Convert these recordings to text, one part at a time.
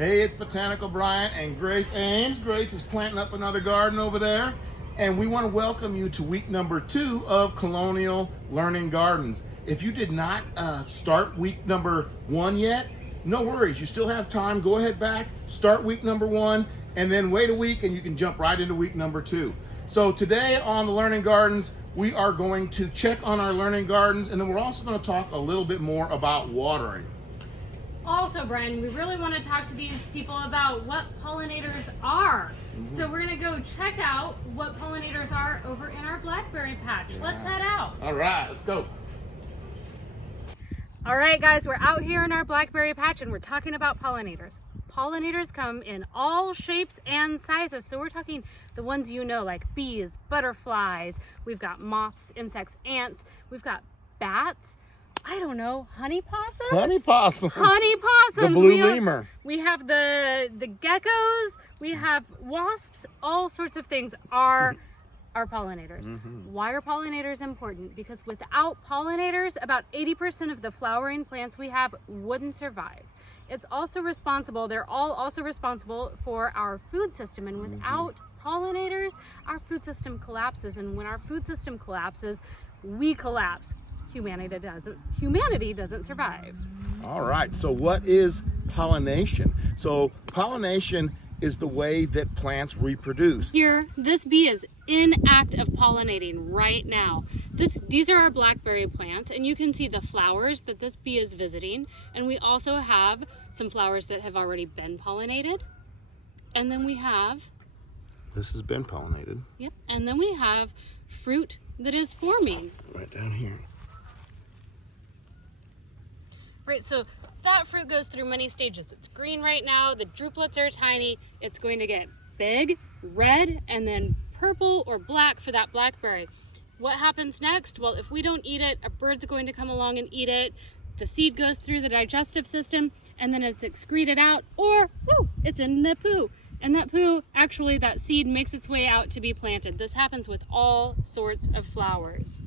Hey, it's Botanical Brian and Grace Ames. Grace is planting up another garden over there, and we want to welcome you to week number 2 of Colonial Learning Gardens. If you did not start week number 1 yet, no worries. You still have time. Go ahead back, start week number 1, and then wait a week and you can jump right into week number 2. So today on the Learning Gardens, we are going to check on our learning gardens, and then we're also going to talk a little bit more about watering. Also, Brian, we really want to talk to these people about what pollinators are. So we're going to go check out what pollinators are over in our blackberry patch. Yeah. Let's head out. All right, let's go. All right, guys, we're out here in our blackberry patch and we're talking about pollinators. Pollinators come in all shapes and sizes. So we're talking the ones you know, like bees, butterflies. We've got moths, insects, ants. We've got bats. I don't know, honey possums? Honey possums. Honey possums. The blue lemur. We have the geckos. We have wasps. All sorts of things are pollinators. Why are pollinators important? Because without pollinators, about 80% of the flowering plants we have wouldn't survive. It's also responsible, they're all also responsible for our food system. And without pollinators, our food system collapses. And when our food system collapses, we collapse. Humanity doesn't survive. All right, so what is pollination? So pollination is the way that plants reproduce. Here, this bee is in act of pollinating right now. These are our blackberry plants, and you can see the flowers that this bee is visiting. And we also have some flowers that have already been pollinated. And then we have... This has been pollinated. Yep, and then we have fruit that is forming. Right down here. Right, so that fruit goes through many stages. It's green right now, the drupelets are tiny, it's going to get big, red, and then purple or black for that blackberry. What happens next? Well, if we don't eat it, a bird's going to come along and eat it. The seed goes through the digestive system, and then it's excreted out, or it's in the poo. And that poo, actually, that seed makes its way out to be planted. This happens with all sorts of flowers.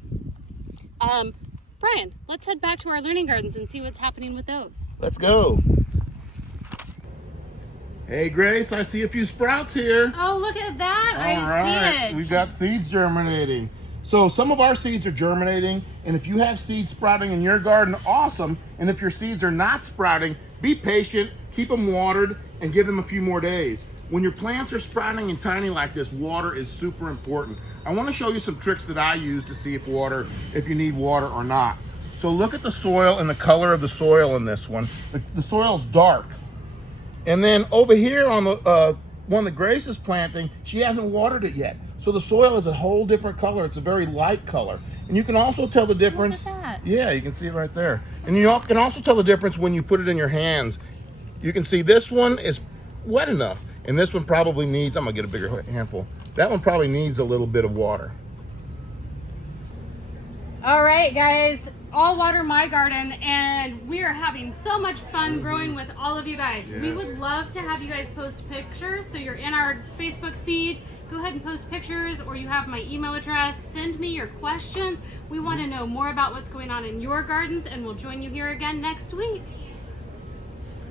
Brian, let's head back to our learning gardens and see what's happening with those. Let's go. Hey Grace, I see a few sprouts here. Oh, look at that. I see it. We've got seeds germinating. So some of our seeds are germinating, and if you have seeds sprouting in your garden, awesome. And if your seeds are not sprouting, be patient, keep them watered, and give them a few more days. When your plants are sprouting and tiny like this, water is super important. I want to show you some tricks that I use to see if you need water or not. So look at the soil and the color of the soil in this one. The soil's dark. And then over here on the one that Grace is planting, she hasn't watered it yet. So the soil is a whole different color. It's a very light color. And you can also tell the difference. Look at that. Yeah, you can see it right there. And you can also tell the difference when you put it in your hands. You can see this one is wet enough. And this one probably needs, I'm gonna get a bigger handful. That one probably needs a little bit of water. All right, guys, all water my garden, and we are having so much fun growing with all of you guys. Yes. We would love to have you guys post pictures. So you're in our Facebook feed, go ahead and post pictures, or you have my email address. Send me your questions. We want to know more about what's going on in your gardens, and we'll join you here again next week.